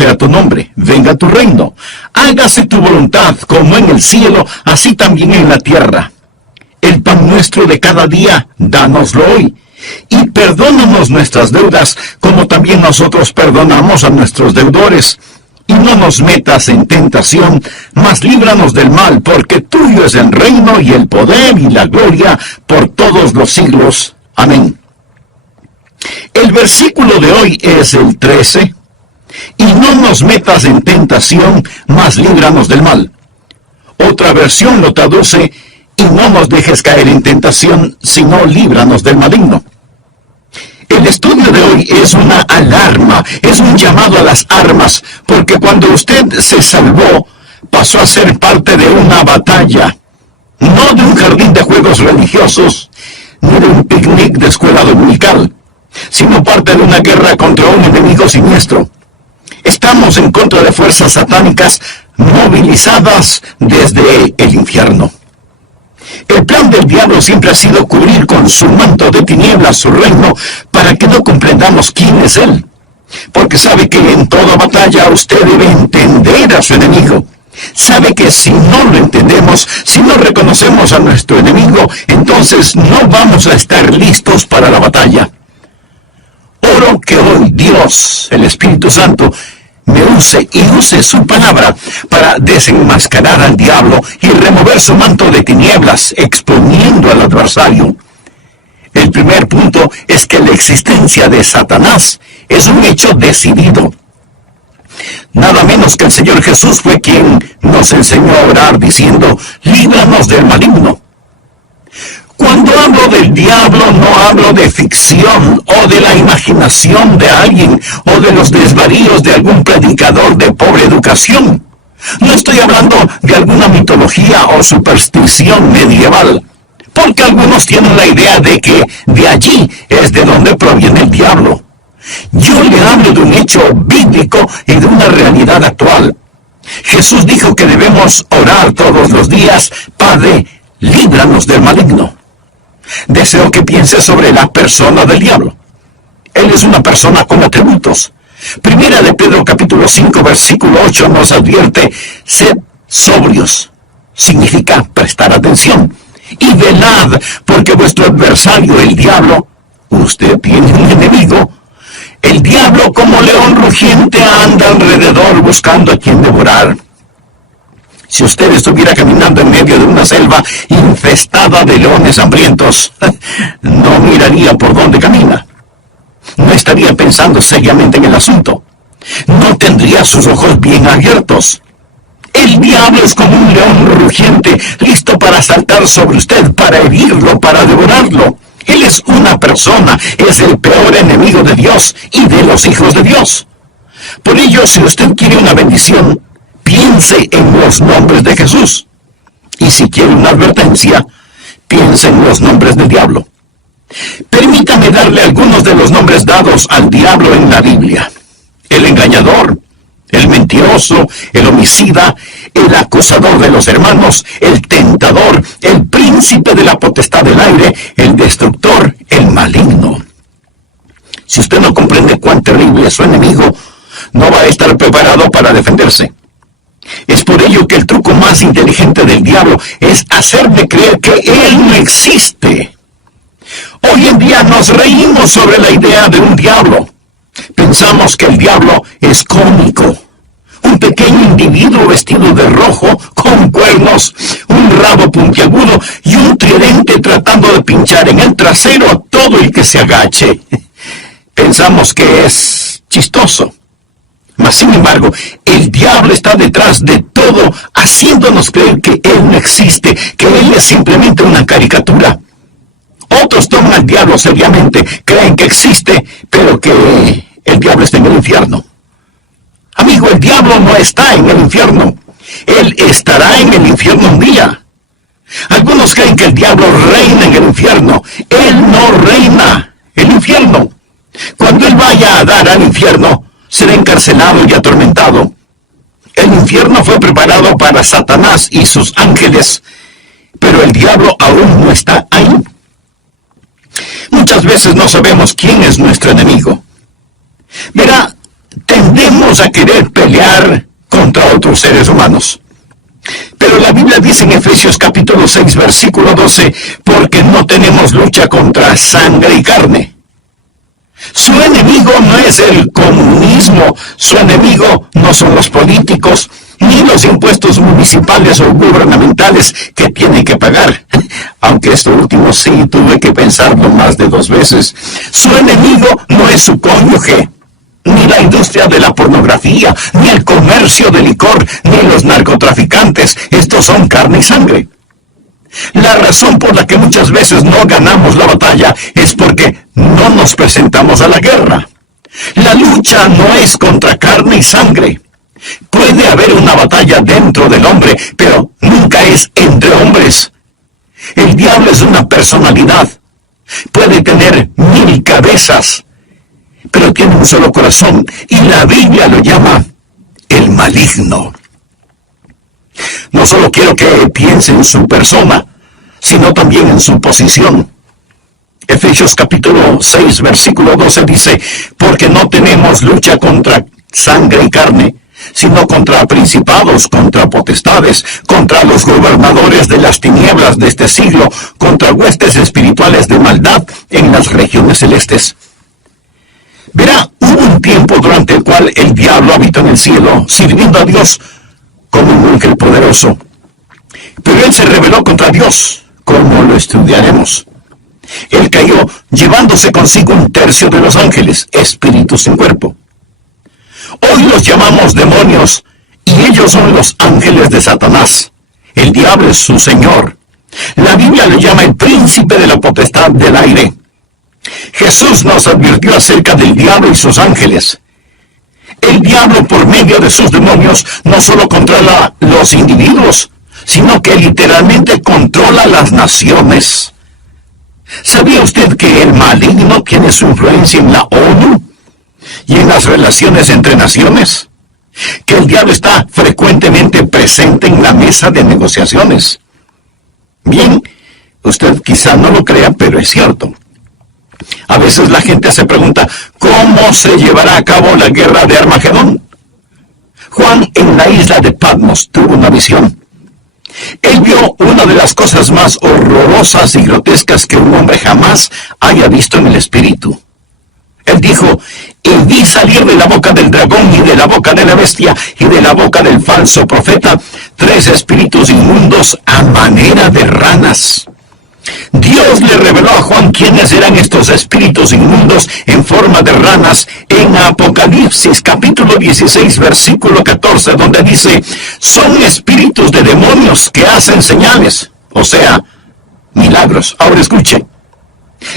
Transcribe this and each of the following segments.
sea tu nombre, venga tu reino. Hágase tu voluntad, como en el cielo, así también en la tierra. El pan nuestro de cada día, dánoslo hoy. Y perdónanos nuestras deudas, como también nosotros perdonamos a nuestros deudores. Y no nos metas en tentación, mas líbranos del mal, porque tuyo es el reino y el poder y la gloria por todos los siglos. Amén. El versículo de hoy es el 13. Y no nos metas en tentación, mas líbranos del mal. Otra versión lo traduce: y no nos dejes caer en tentación, sino líbranos del maligno. El estudio de hoy es una alarma, es un llamado a las armas, porque cuando usted se salvó, pasó a ser parte de una batalla, no de un jardín de juegos religiosos, ni de un picnic de escuela dominical, sino parte de una guerra contra un enemigo siniestro. Estamos en contra de fuerzas satánicas movilizadas desde el infierno. El plan del diablo siempre ha sido cubrir con su manto de tinieblas su reino para que no comprendamos quién es él. Porque sabe que en toda batalla usted debe entender a su enemigo. Sabe que si no lo entendemos, si no reconocemos a nuestro enemigo, entonces no vamos a estar listos para la batalla. Oro que hoy Dios, el Espíritu Santo, me use y use su palabra para desenmascarar al diablo y remover su manto de tinieblas, exponiendo al adversario. El primer punto es que la existencia de Satanás es un hecho decidido. Nada menos que el Señor Jesús fue quien nos enseñó a orar diciendo: líbranos del maligno. Cuando hablo del diablo, no hablo de ficción o de la imaginación de alguien o de los desvaríos de algún predicador de pobre educación. No estoy hablando de alguna mitología o superstición medieval, porque algunos tienen la idea de que de allí es de donde proviene el diablo. Yo le hablo de un hecho bíblico y de una realidad actual. Jesús dijo que debemos orar todos los días: Padre, líbranos del maligno. Deseo que piense sobre la persona del diablo. Él es una persona con atributos. Primera de Pedro capítulo 5 versículo 8 nos advierte: sed sobrios. Significa prestar atención. Y velad, porque vuestro adversario, el diablo, usted tiene un enemigo. El diablo, como león rugiente, anda alrededor buscando a quien devorar. Si usted estuviera caminando en medio de una selva infestada de leones hambrientos, no miraría por dónde camina. No estaría pensando seriamente en el asunto. No tendría sus ojos bien abiertos. El diablo es como un león rugiente, listo para saltar sobre usted, para herirlo, para devorarlo. Él es una persona, es el peor enemigo de Dios y de los hijos de Dios. Por ello, si usted quiere una bendición, piense en los nombres de Jesús. Y si quiere una advertencia, piense en los nombres del diablo. Permítame darle algunos de los nombres dados al diablo en la Biblia: el engañador, el mentiroso, el homicida, el acusador de los hermanos, el tentador, el príncipe de la potestad del aire, el destructor, el maligno. Si usted no comprende cuán terrible es su enemigo, no va a estar preparado para defenderse. Es por ello que el truco más inteligente del diablo es hacerle creer que él no existe. Hoy en día nos reímos sobre la idea de un diablo. Pensamos que el diablo es cómico. Un pequeño individuo vestido de rojo, con cuernos, un rabo puntiagudo y un tridente tratando de pinchar en el trasero a todo el que se agache. Pensamos que es chistoso. Mas, sin embargo, el diablo está detrás de todo, haciéndonos creer que él no existe, que él es simplemente una caricatura. Otros toman al diablo seriamente, creen que existe, pero que el diablo está en el infierno. Amigo, el diablo no está en el infierno. Él estará en el infierno un día. Algunos creen que el diablo reina en el infierno. Él no reina el infierno. Cuando él vaya a dar al infierno, será encarcelado y atormentado. El infierno fue preparado para Satanás y sus ángeles, pero el diablo aún no está ahí. Muchas veces no sabemos quién es nuestro enemigo. Verá, tendemos a querer pelear contra otros seres humanos. Pero la Biblia dice en Efesios capítulo 6, versículo 12, porque no tenemos lucha contra sangre y carne. Su enemigo no es el comunismo, su enemigo no son los políticos, ni los impuestos municipales o gubernamentales que tiene que pagar. Aunque esto último sí tuve que pensarlo más de 2 veces. Su enemigo no es su cónyuge, ni la industria de la pornografía, ni el comercio de licor, ni los narcotraficantes. Estos son carne y sangre. La razón por la que muchas veces no ganamos la batalla es porque no nos presentamos a la guerra. La lucha no es contra carne y sangre. Puede haber una batalla dentro del hombre, pero nunca es entre hombres. El diablo es una personalidad. Puede tener 1000 cabezas, pero tiene un solo corazón, y la Biblia lo llama el maligno. No solo quiero que piense en su persona, sino también en su posición. Efesios capítulo 6, versículo 12 dice, porque no tenemos lucha contra sangre y carne, sino contra principados, contra potestades, contra los gobernadores de las tinieblas de este siglo, contra huestes espirituales de maldad en las regiones celestes. Verá, hubo un tiempo durante el cual el diablo habitó en el cielo, sirviendo a Dios como un ángel poderoso. Pero él se rebeló contra Dios, como lo estudiaremos. Él cayó llevándose consigo 1/3 de los ángeles, espíritus sin cuerpo. Hoy los llamamos demonios, y ellos son los ángeles de Satanás. El diablo es su señor. La Biblia le llama el príncipe de la potestad del aire. Jesús nos advirtió acerca del diablo y sus ángeles. El diablo, por medio de sus demonios, no solo controla los individuos, sino que literalmente controla las naciones. ¿Sabía usted que el maligno tiene su influencia en la ONU y en las relaciones entre naciones? Que el diablo está frecuentemente presente en la mesa de negociaciones. Bien, usted quizá no lo crea, pero es cierto. A veces la gente se pregunta, ¿cómo se llevará a cabo la guerra de Armagedón? Juan, en la isla de Patmos, tuvo una visión. Él vio una de las cosas más horrorosas y grotescas que un hombre jamás haya visto en el espíritu. Él dijo, y vi salir de la boca del dragón y de la boca de la bestia y de la boca del falso profeta 3 espíritus inmundos a manera de ranas. Dios le reveló a Juan quiénes eran estos espíritus inmundos en forma de ranas en Apocalipsis capítulo 16 versículo 14, donde dice, son espíritus de demonios que hacen señales, o sea, milagros. Ahora escuche,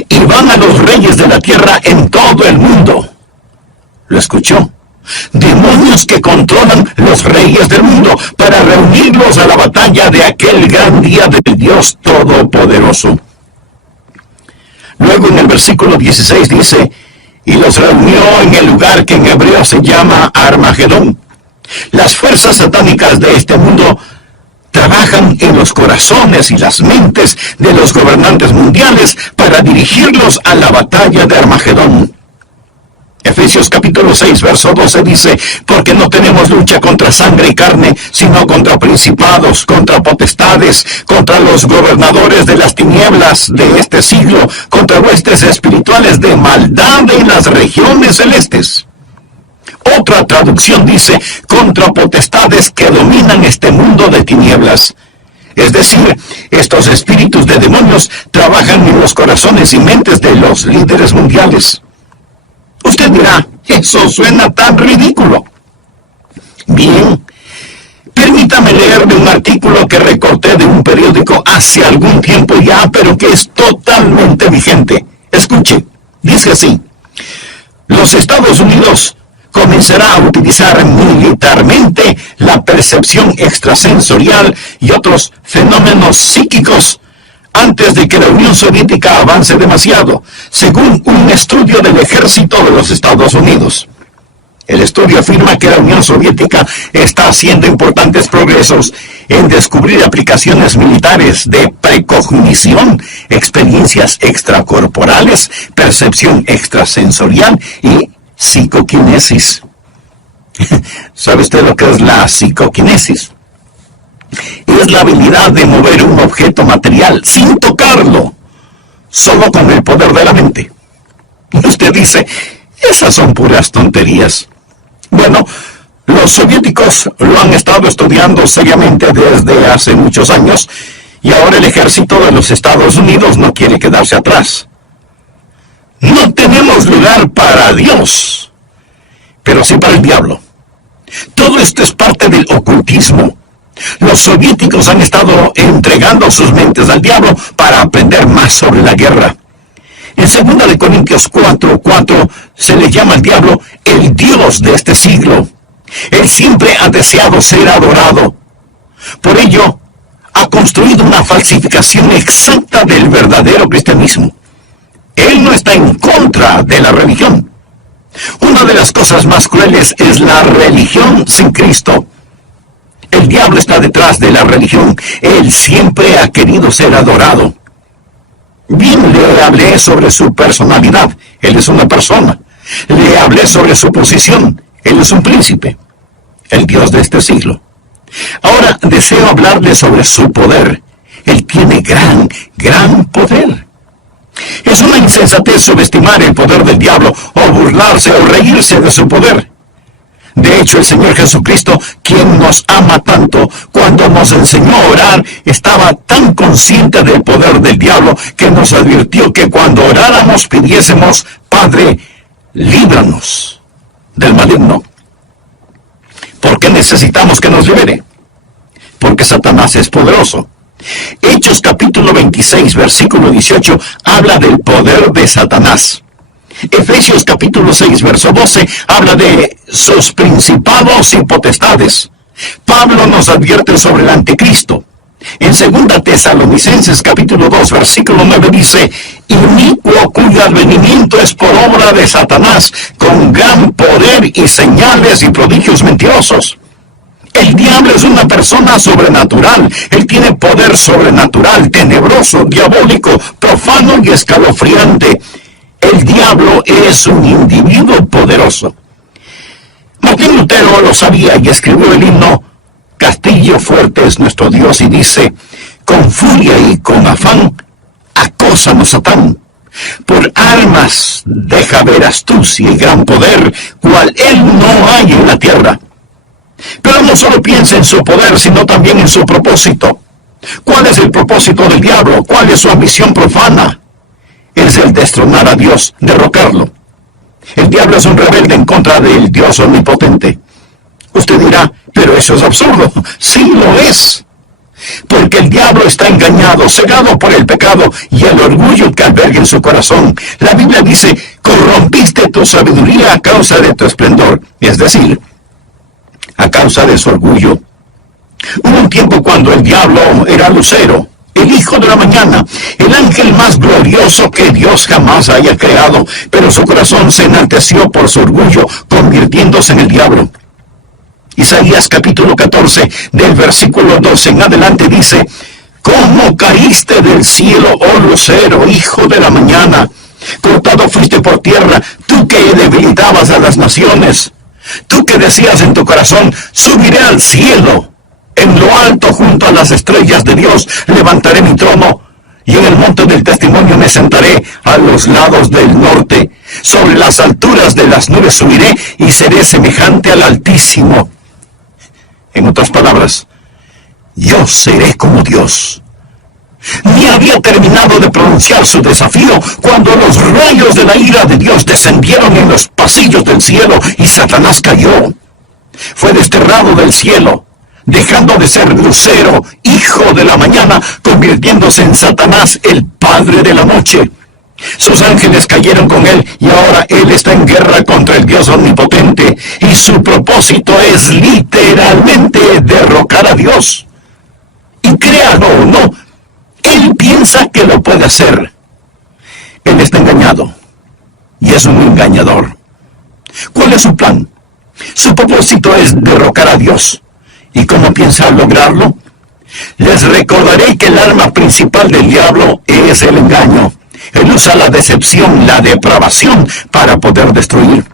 y van a los reyes de la tierra en todo el mundo. ¿Lo escuchó? Demonios que controlan los reyes del mundo para reunirlos a la batalla de aquel gran día del Dios Todopoderoso. Luego en el versículo 16 dice, y los reunió en el lugar que en hebreo se llama Armagedón. Las fuerzas satánicas de este mundo trabajan en los corazones y las mentes de los gobernantes mundiales para dirigirlos a la batalla de Armagedón. Efesios capítulo 6, verso 12 dice, porque no tenemos lucha contra sangre y carne, sino contra principados, contra potestades, contra los gobernadores de las tinieblas de este siglo, contra huestes espirituales de maldad en las regiones celestes. Otra traducción dice, contra potestades que dominan este mundo de tinieblas. Es decir, estos espíritus de demonios trabajan en los corazones y mentes de los líderes mundiales. Usted dirá, eso suena tan ridículo. Bien, permítame leerle un artículo que recorté de un periódico hace algún tiempo ya, pero que es totalmente vigente. Escuche, dice así, los Estados Unidos comenzará a utilizar militarmente la percepción extrasensorial y otros fenómenos psíquicos antes de que la Unión Soviética avance demasiado, según un estudio del ejército de los Estados Unidos. El estudio afirma que la Unión Soviética está haciendo importantes progresos en descubrir aplicaciones militares de precognición, experiencias extracorporales, percepción extrasensorial y psicoquinesis. ¿Sabe usted lo que es la psicoquinesis? Es la habilidad de mover un objeto material sin tocarlo, solo con el poder de la mente. Y usted dice, esas son puras tonterías. Bueno, los soviéticos lo han estado estudiando seriamente desde hace muchos años, y ahora el ejército de los Estados Unidos no quiere quedarse atrás. No tenemos lugar para Dios, pero sí para el diablo. Todo esto es parte del ocultismo. Los soviéticos han estado entregando sus mentes al diablo para aprender más sobre la guerra. En 2 Corintios 4:4 se le llama al diablo el Dios de este siglo. Él siempre ha deseado ser adorado. Por ello, ha construido una falsificación exacta del verdadero cristianismo. Él no está en contra de la religión. Una de las cosas más crueles es la religión sin Cristo. El diablo está detrás de la religión. Él siempre ha querido ser adorado. Bien, le hablé sobre su personalidad. Él es una persona. Le hablé sobre su posición. Él es un príncipe, el Dios de este siglo. Ahora deseo hablarle sobre su poder. Él tiene gran poder. Es una insensatez subestimar el poder del diablo o burlarse o reírse de su poder. De hecho, el Señor Jesucristo, quien nos ama tanto, cuando nos enseñó a orar, estaba tan consciente del poder del diablo que nos advirtió que cuando oráramos pidiésemos, Padre, líbranos del maligno. ¿Por qué necesitamos que nos libere? Porque Satanás es poderoso. Hechos capítulo 26, versículo 18, habla del poder de Satanás. Efesios capítulo 6, verso 12, habla de sus principados y potestades. Pablo nos advierte sobre el anticristo. En 2 Tesalonicenses capítulo 2, versículo 9 dice, inicuo cuyo advenimiento es por obra de Satanás, con gran poder y señales y prodigios mentirosos. El diablo es una persona sobrenatural. Él tiene poder sobrenatural, tenebroso, diabólico, profano y escalofriante. El diablo es un individuo poderoso. Martín Lutero lo sabía y escribió el himno Castillo fuerte es nuestro Dios, y dice, con furia y con afán, acósanos Satán. Por armas deja ver astucia y gran poder, cual él no hay en la tierra. Pero no solo piensa en su poder, sino también en su propósito. ¿Cuál es el propósito del diablo? ¿Cuál es su ambición profana? Es el destronar a Dios, derrocarlo. El diablo es un rebelde en contra del Dios omnipotente. Usted dirá, pero eso es absurdo. Sí lo es. Porque el diablo está engañado, cegado por el pecado y el orgullo que alberga en su corazón. La Biblia dice, corrompiste tu sabiduría a causa de tu esplendor. Es decir, a causa de su orgullo. Hubo un tiempo cuando el diablo era Lucero, el hijo de la mañana, el ángel más glorioso que Dios jamás haya creado, pero su corazón se enalteció por su orgullo, convirtiéndose en el diablo. Isaías capítulo 14, del versículo 12 en adelante dice, ¿cómo caíste del cielo, oh Lucero, hijo de la mañana? Cortado fuiste por tierra, tú que debilitabas a las naciones. Tú que decías en tu corazón, subiré al cielo, en lo alto junto a las estrellas de Dios, levantaré mi trono, y en el monte del testimonio me sentaré a los lados del norte. Sobre las alturas de las nubes subiré y seré semejante al Altísimo. En otras palabras, yo seré como Dios. Ni había terminado de pronunciar su desafío cuando los rayos de la ira de Dios descendieron en los pasillos del cielo y Satanás cayó. Fue desterrado del cielo, dejando de ser Lucero, hijo de la mañana, convirtiéndose en Satanás, el padre de la noche. Sus ángeles cayeron con él y ahora él está en guerra contra el Dios omnipotente y su propósito es literalmente derrocar a Dios. Y créalo o no, él piensa que lo puede hacer. Él está engañado y es un engañador. ¿Cuál es su plan? Su propósito es derrocar a Dios. ¿Y cómo piensa lograrlo? Les recordaré que el arma principal del diablo es el engaño. Él usa la decepción, la depravación para poder destruir.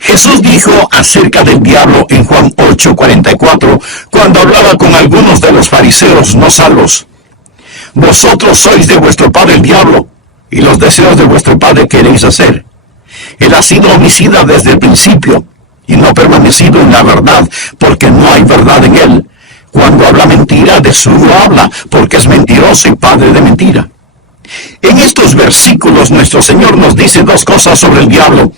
Jesús dijo acerca del diablo en Juan 8:44, cuando hablaba con algunos de los fariseos no salvos: vosotros sois de vuestro padre el diablo, y los deseos de vuestro padre queréis hacer. Él ha sido homicida desde el principio, y no ha permanecido en la verdad, porque no hay verdad en él. Cuando habla mentira, de suyo habla, porque es mentiroso y padre de mentira. En estos versículos nuestro Señor nos dice dos cosas sobre el diablo.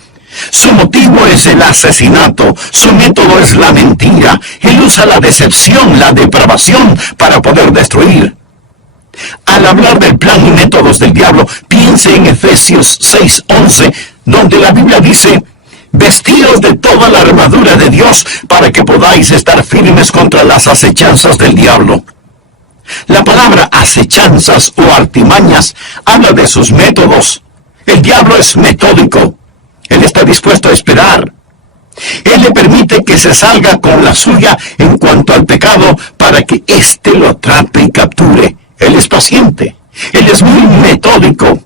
Su motivo es el asesinato, su método es la mentira. Él usa la decepción, la depravación para poder destruir. Al hablar del plan y métodos del diablo, piense en Efesios 6:11, donde la Biblia dice: vestíos de toda la armadura de Dios para que podáis estar firmes contra las acechanzas del diablo. La palabra acechanzas o artimañas habla de sus métodos. El diablo es metódico. Él está dispuesto a esperar. Él le permite que se salga con la suya en cuanto al pecado para que éste lo atrape y capture. Él es paciente. Él es muy metódico.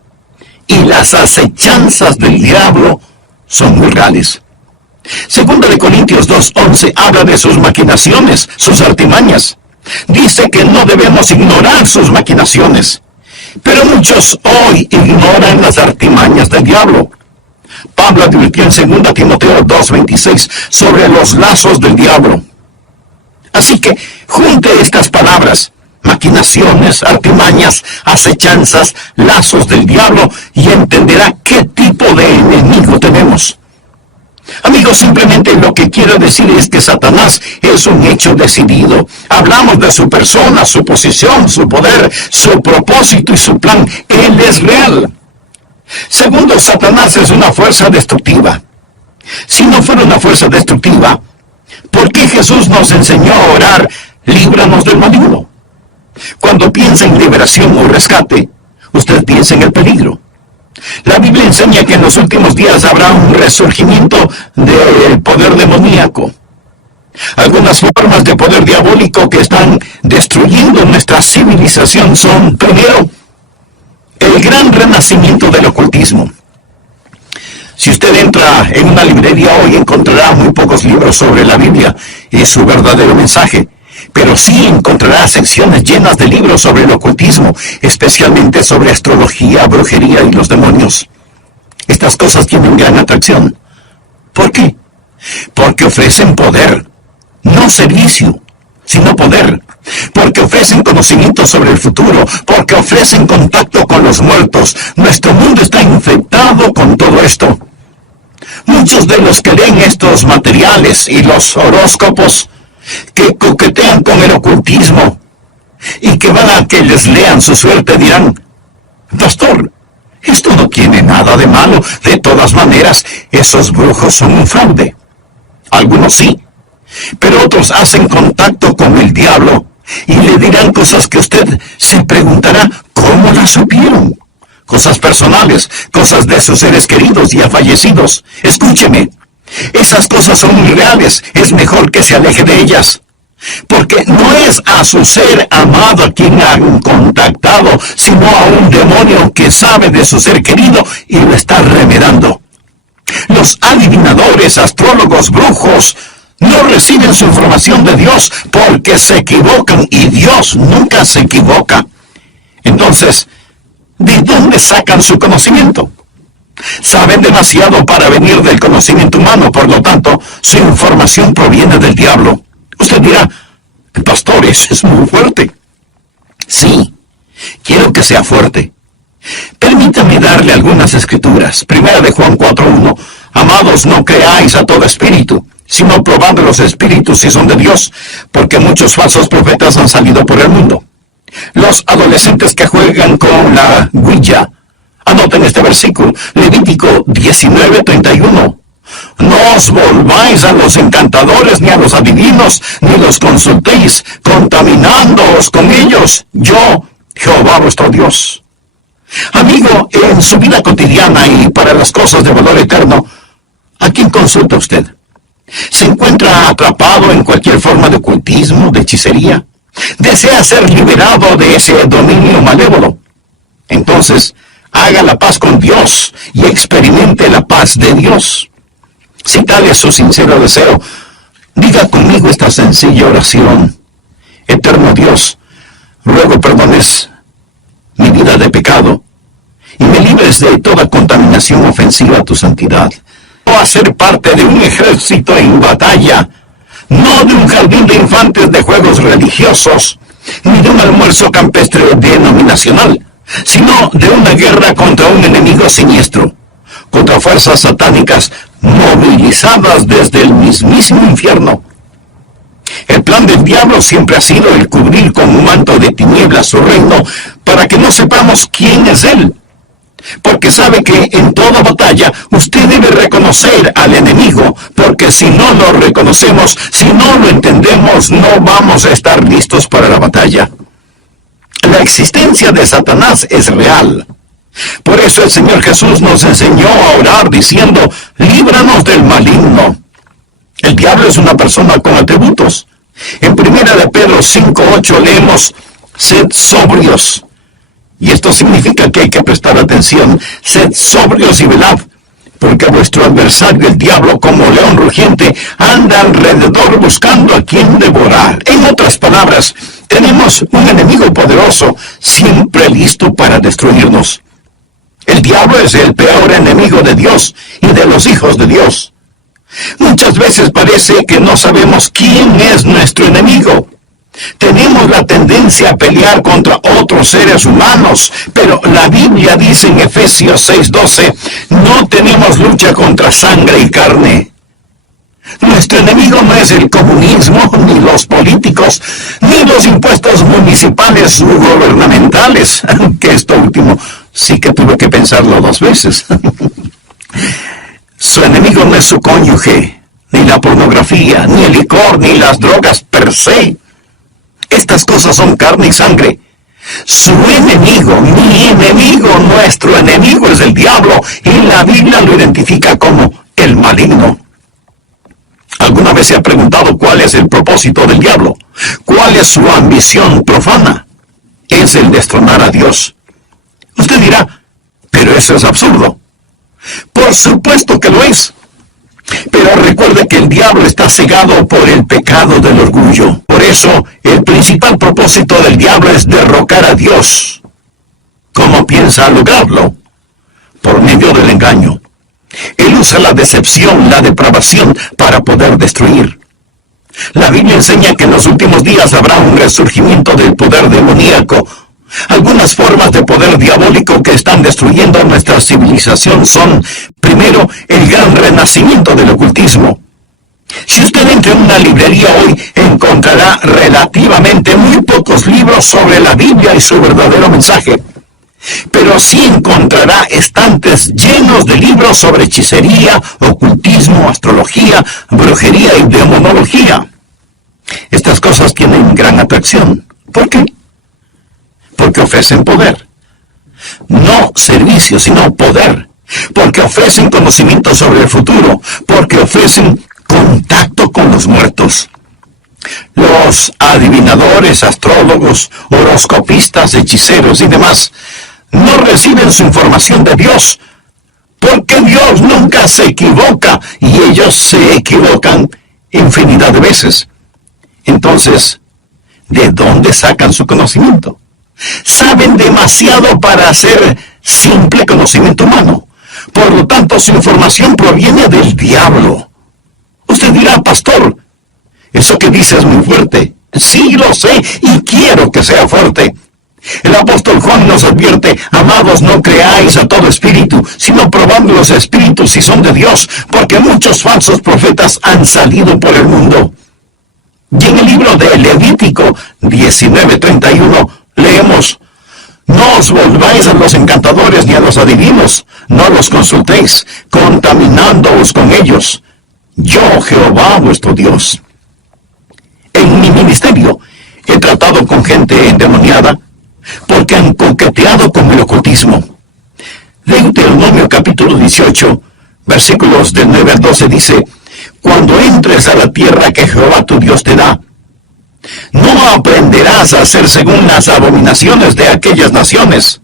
Y las acechanzas del diablo son muy reales. Segunda de Corintios 2:11 habla de sus maquinaciones, sus artimañas. Dice que no debemos ignorar sus maquinaciones. Pero muchos hoy ignoran las artimañas del diablo. Pablo advirtió en 2 Timoteo 2:26 sobre los lazos del diablo. Así que junte estas palabras: maquinaciones, artimañas, acechanzas, lazos del diablo, y entenderá qué tipo de enemigo tenemos. Amigos, simplemente lo que quiero decir es que Satanás es un hecho decidido. Hablamos de su persona, su posición, su poder, su propósito y su plan. Él es real. Segundo, Satanás es una fuerza destructiva. Si no fuera una fuerza destructiva, ¿por qué Jesús nos enseñó a orar: líbranos del maligno? Cuando piensa en liberación o rescate, usted piensa en el peligro. La Biblia enseña que en los últimos días habrá un resurgimiento del poder demoníaco. Algunas formas de poder diabólico que están destruyendo nuestra civilización son, primero, el gran renacimiento del ocultismo. Si usted entra en una librería hoy, encontrará muy pocos libros sobre la Biblia y su verdadero mensaje. Pero sí encontrará secciones llenas de libros sobre el ocultismo, especialmente sobre astrología, brujería y los demonios. Estas cosas tienen gran atracción. ¿Por qué? Porque ofrecen poder, no servicio, sino poder. Porque ofrecen conocimiento sobre el futuro, porque ofrecen contacto con los muertos. Nuestro mundo está infectado con todo esto. Muchos de los que leen estos materiales y los horóscopos, que coquetean con el ocultismo y que van a que les lean su suerte, dirán: pastor, esto no tiene nada de malo. De todas maneras, esos brujos son un fraude. Algunos sí, pero otros hacen contacto con el diablo y le dirán cosas que usted se preguntará: ¿cómo las supieron? Cosas personales, cosas de sus seres queridos ya fallecidos. Escúcheme, esas cosas son muy reales. Es mejor que se aleje de ellas, porque no es a su ser amado a quien han contactado, sino a un demonio que sabe de su ser querido y lo está remedando. Los adivinadores, astrólogos, brujos no reciben su información de Dios porque se equivocan, y Dios nunca se equivoca. Entonces, ¿de dónde sacan su conocimiento? Saben demasiado para venir del conocimiento humano, por lo tanto, su información proviene del diablo. Usted dirá: pastor, eso es muy fuerte. Sí, quiero que sea fuerte. Permítame darle algunas escrituras. Primera de Juan 4:1. Amados, no creáis a todo espíritu, sino probad los espíritus si son de Dios, porque muchos falsos profetas han salido por el mundo. Los adolescentes que juegan con la Ouija, anoten este versículo, Levítico 19:31. No os volváis a los encantadores, ni a los adivinos, ni los consultéis, contaminándoos con ellos. Yo, Jehová vuestro Dios. Amigo, en su vida cotidiana y para las cosas de valor eterno, ¿a quién consulta usted? ¿Se encuentra atrapado en cualquier forma de ocultismo, de hechicería? ¿Desea ser liberado de ese dominio malévolo? Entonces, haga la paz con Dios y experimente la paz de Dios. Si tal es su sincero deseo, diga conmigo esta sencilla oración. Eterno Dios, ruego perdones mi vida de pecado y me libres de toda contaminación ofensiva a tu santidad. O a ser parte de un ejército en batalla, no de un jardín de infantes de juegos religiosos, ni de un almuerzo campestre denominacional, sino de una guerra contra un enemigo siniestro, contra fuerzas satánicas movilizadas desde el mismísimo infierno. El plan del diablo siempre ha sido el cubrir con un manto de tinieblas su reino para que no sepamos quién es él. Porque sabe que en toda batalla usted debe reconocer al enemigo, porque si no lo reconocemos, si no lo entendemos, no vamos a estar listos para la batalla. La existencia de Satanás es real. Por eso el Señor Jesús nos enseñó a orar diciendo, líbranos del maligno. El diablo es una persona con atributos. En 1 de Pedro 5:8 leemos, sed sobrios. Y esto significa que hay que prestar atención. Sed sobrios y velad, porque vuestro adversario, el diablo, como león rugiente, anda alrededor buscando a quien devorar. En otras palabras, tenemos un enemigo poderoso, siempre listo para destruirnos. El diablo es el peor enemigo de Dios y de los hijos de Dios. Muchas veces parece que no sabemos quién es nuestro enemigo. Tenemos la tendencia a pelear contra otros seres humanos, pero la Biblia dice en Efesios 6:12, no tenemos lucha contra sangre y carne. Nuestro enemigo no es el comunismo, ni los políticos, ni los impuestos municipales u gubernamentales, que esto último sí que tuve que pensarlo 2 veces. Su enemigo no es su cónyuge, ni la pornografía, ni el licor, ni las drogas per se. Estas cosas son carne y sangre. Su enemigo, mi enemigo, nuestro enemigo es el diablo, y la Biblia lo identifica como el maligno. ¿Alguna vez se ha preguntado cuál es el propósito del diablo? ¿Cuál es su ambición profana? Es el destronar a Dios. Usted dirá, pero eso es absurdo. Por supuesto que lo es. Pero recuerde que el diablo está cegado por el pecado del orgullo. Por eso, el principal propósito del diablo es derrocar a Dios. ¿Cómo piensa lograrlo? Por medio del engaño. Él usa la decepción, la depravación, para poder destruir. La Biblia enseña que en los últimos días habrá un resurgimiento del poder demoníaco. Algunas formas de poder diabólico que están destruyendo nuestra civilización son, primero, el gran renacimiento del ocultismo. Si usted entra en una librería hoy, encontrará relativamente muy pocos libros sobre la Biblia y su verdadero mensaje. Pero sí encontrará estantes llenos de libros sobre hechicería, ocultismo, astrología, brujería y demonología. Estas cosas tienen gran atracción. ¿Por qué? Porque ofrecen poder. No servicio, sino poder. Porque ofrecen conocimiento sobre el futuro. Porque ofrecen contacto con los muertos. Los adivinadores, astrólogos, horoscopistas, hechiceros y demás no reciben su información de Dios, porque Dios nunca se equivoca y ellos se equivocan infinidad de veces. Entonces, ¿de dónde sacan su conocimiento? Saben demasiado para hacer simple conocimiento humano. Por lo tanto, su información proviene del diablo. Usted dirá, pastor, eso que dice es muy fuerte. Sí, lo sé, y quiero que sea fuerte. El apóstol Juan nos advierte, amados, no creáis a todo espíritu, sino probad los espíritus si son de Dios, porque muchos falsos profetas han salido por el mundo. Y en el libro de Levítico 19:31 leemos, no os volváis a los encantadores ni a los adivinos, no los consultéis, contaminándoos con ellos. Yo, Jehová, vuestro Dios. En mi ministerio he tratado con gente endemoniada, porque han coqueteado con el ocultismo. Deuteronomio capítulo 18, versículos del 9 al 12 dice, cuando entres a la tierra que Jehová tu Dios te da, no aprenderás a hacer según las abominaciones de aquellas naciones.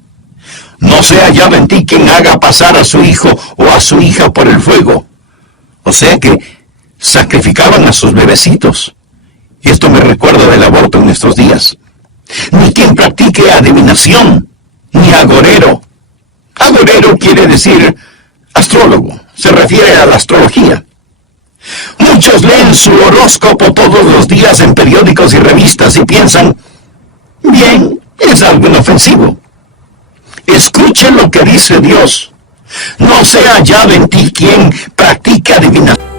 No sea hallado en ti quien haga pasar a su hijo o a su hija por el fuego, O sea que sacrificaban a sus bebecitos. Y esto me recuerda del aborto en estos días. Ni quien practique adivinación, ni agorero. Agorero quiere decir astrólogo, se refiere a la astrología. Muchos leen su horóscopo todos los días en periódicos y revistas y piensan, bien, es algo inofensivo. Escuche lo que dice Dios. No sea hallado en ti quien practique adivinación.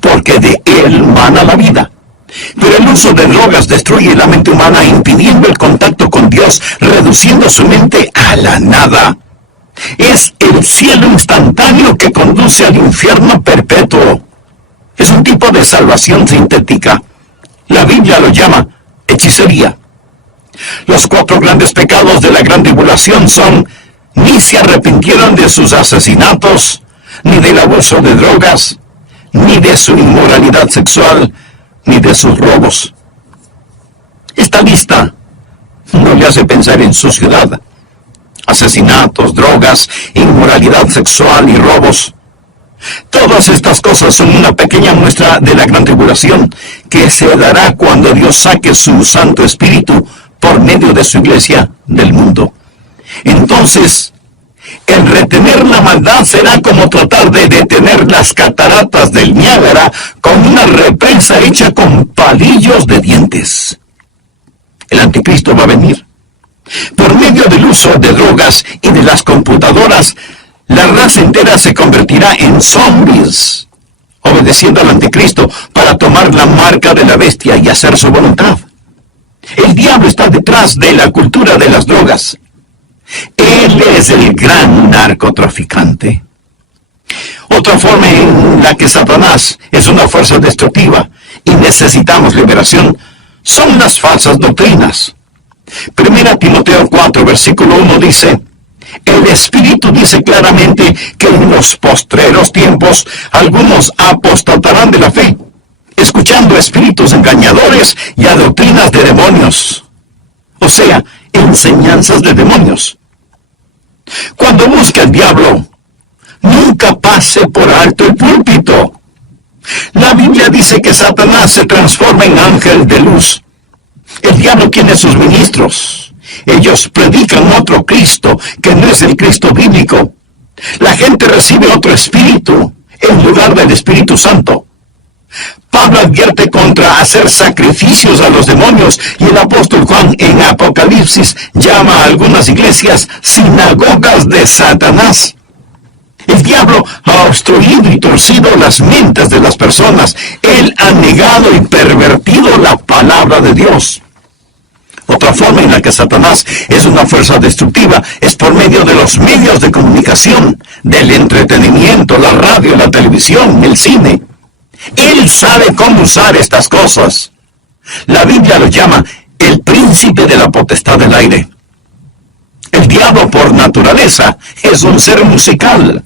Porque de él mana la vida. Pero el uso de drogas destruye la mente humana, impidiendo el contacto con Dios, reduciendo su mente a la nada. Es el cielo instantáneo que conduce al infierno perpetuo. Es un tipo de salvación sintética. La Biblia lo llama hechicería. Los 4 grandes pecados de la gran tribulación son: ni se arrepintieron de sus asesinatos, ni del abuso de drogas, ni de su inmoralidad sexual, ni de sus robos. Esta lista no le hace pensar en su ciudad. Asesinatos, drogas, inmoralidad sexual y robos. Todas estas cosas son una pequeña muestra de la gran tribulación que se dará cuando Dios saque su Santo Espíritu por medio de su iglesia del mundo. Entonces, el retener la maldad será como tratar de detener las cataratas del Niágara con una represa hecha con palillos de dientes. El anticristo va a venir. Por medio del uso de drogas y de las computadoras, la raza entera se convertirá en zombies, obedeciendo al anticristo para tomar la marca de la bestia y hacer su voluntad. El diablo está detrás de la cultura de las drogas. Él es el gran narcotraficante. Otra forma en la que Satanás es una fuerza destructiva y necesitamos liberación son las falsas doctrinas. 1 Timoteo 4, versículo 1 dice: el Espíritu dice claramente que en los postreros tiempos algunos apostatarán de la fe, escuchando espíritus engañadores y a doctrinas de demonios. O sea, enseñanzas de demonios. Cuando busque al diablo, nunca pase por alto el púlpito. La Biblia dice que Satanás se transforma en ángel de luz. El diablo tiene sus ministros. Ellos predican otro Cristo que no es el Cristo bíblico. La gente recibe otro espíritu en lugar del Espíritu Santo. Pablo advierte contra hacer sacrificios a los demonios, y el apóstol Juan en Apocalipsis llama a algunas iglesias sinagogas de Satanás. El diablo ha obstruido y torcido las mentes de las personas. Él ha negado y pervertido la palabra de Dios. Otra forma en la que Satanás es una fuerza destructiva es por medio de los medios de comunicación, del entretenimiento, la radio, la televisión, el cine. Él sabe cómo usar estas cosas. La Biblia lo llama el príncipe de la potestad del aire. El diablo por naturaleza es un ser musical.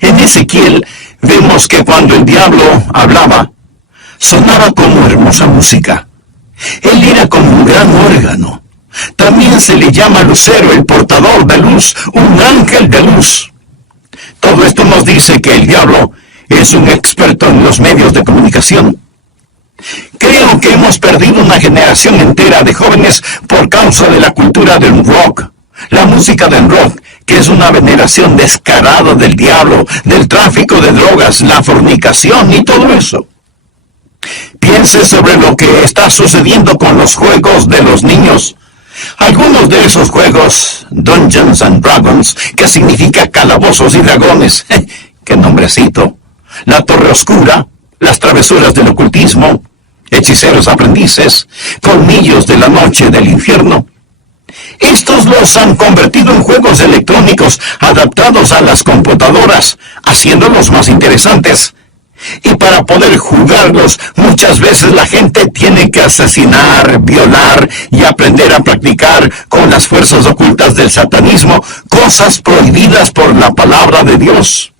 En Ezequiel vemos que cuando el diablo hablaba, sonaba como hermosa música. Él era como un gran órgano. También se le llama lucero, el portador de luz, un ángel de luz. Todo esto nos dice que el diablo es un experto en los medios de comunicación. Creo que hemos perdido una generación entera de jóvenes por causa de la cultura del rock, la música del rock, que es una veneración descarada del diablo, del tráfico de drogas, la fornicación y todo eso. Piense sobre lo que está sucediendo con los juegos de los niños. Algunos de esos juegos, Dungeons and Dragons, que significa calabozos y dragones, qué nombrecito, la Torre Oscura, las travesuras del ocultismo, hechiceros aprendices, colmillos de la noche del infierno. Estos los han convertido en juegos electrónicos adaptados a las computadoras, haciéndolos más interesantes. Y para poder jugarlos, muchas veces la gente tiene que asesinar, violar y aprender a practicar con las fuerzas ocultas del satanismo cosas prohibidas por la palabra de Dios.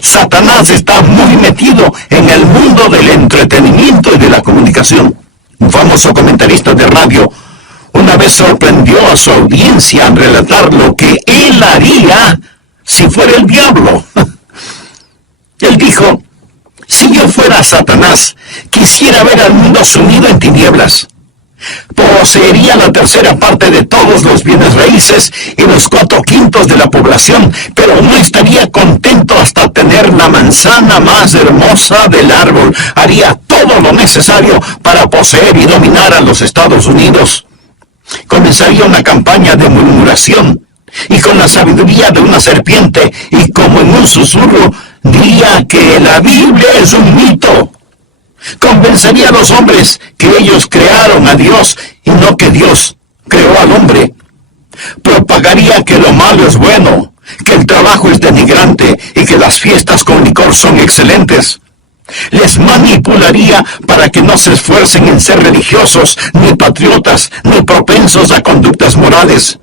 Satanás está muy metido en el mundo del entretenimiento y de la comunicación. Un famoso comentarista de radio una vez sorprendió a su audiencia al relatar lo que él haría si fuera el diablo. Él dijo: si yo fuera Satanás, quisiera ver al mundo sumido en tinieblas. Poseería la tercera parte de todos los bienes raíces y los 4/5 de la población, pero no estaría contento hasta tener la manzana más hermosa del árbol. Haría todo lo necesario para poseer y dominar a los Estados Unidos. Comenzaría una campaña de murmuración, y con la sabiduría de una serpiente, y como en un susurro, diría que la Biblia es un mito. Convencería a los hombres que ellos crearon a Dios y no que Dios creó al hombre. Propagaría que lo malo es bueno, que el trabajo es denigrante y que las fiestas con licor son excelentes. Les manipularía para que no se esfuercen en ser religiosos, ni patriotas, ni propensos a conductas morales.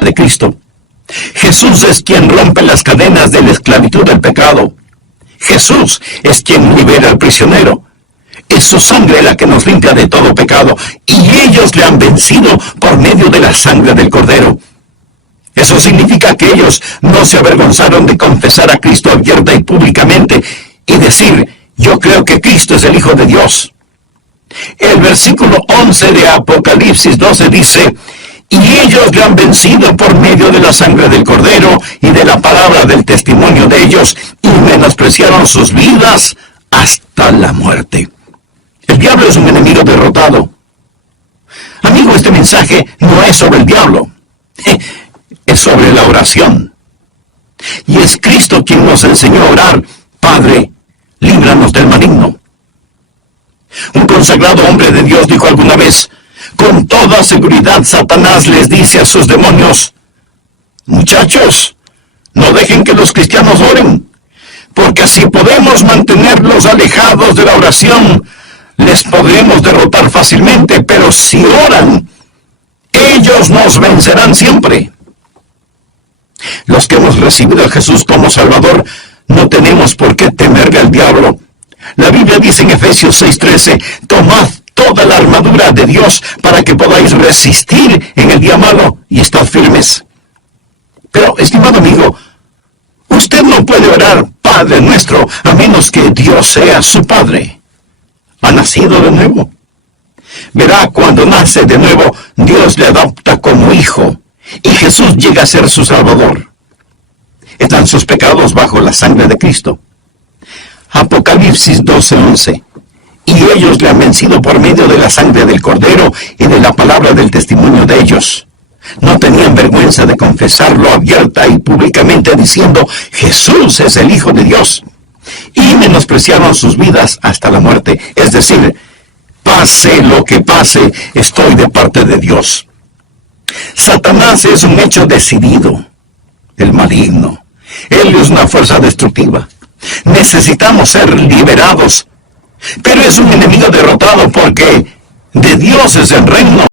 De Cristo. Jesús es quien rompe las cadenas de la esclavitud del pecado. Jesús es quien libera al prisionero. Es su sangre la que nos limpia de todo pecado, y ellos le han vencido por medio de la sangre del Cordero. Eso significa que ellos no se avergonzaron de confesar a Cristo abierta y públicamente y decir: yo creo que Cristo es el Hijo de Dios. El versículo 11 de Apocalipsis 12 dice: y ellos le han vencido por medio de la sangre del Cordero y de la palabra del testimonio de ellos, y menospreciaron sus vidas hasta la muerte. El diablo es un enemigo derrotado. Amigo, este mensaje no es sobre el diablo, es sobre la oración. Y es Cristo quien nos enseñó a orar: Padre, líbranos del maligno. Un consagrado hombre de Dios dijo alguna vez: con toda seguridad Satanás les dice a sus demonios: muchachos, no dejen que los cristianos oren, porque así podemos mantenerlos alejados de la oración. Les podremos derrotar fácilmente, pero si oran, ellos nos vencerán siempre. Los que hemos recibido a Jesús como Salvador no tenemos por qué temerle al diablo. La Biblia dice en Efesios 6:13: tomad toda la armadura de Dios para que podáis resistir en el día malo y estad firmes. Pero, estimado amigo, usted no puede orar Padre nuestro a menos que Dios sea su Padre. ¿Ha nacido de nuevo? Verá, cuando nace de nuevo, Dios le adopta como hijo, y Jesús llega a ser su Salvador. Están sus pecados bajo la sangre de Cristo. Apocalipsis 12:11. Y ellos le han vencido por medio de la sangre del Cordero y de la palabra del testimonio de ellos. No tenían vergüenza de confesarlo abierta y públicamente diciendo, Jesús es el Hijo de Dios. Y menospreciaron sus vidas hasta la muerte. Es decir, pase lo que pase, estoy de parte de Dios. Satanás es un hecho decidido, el maligno. Él es una fuerza destructiva. Necesitamos ser liberados. Pero es un enemigo derrotado porque de Dios es el reino.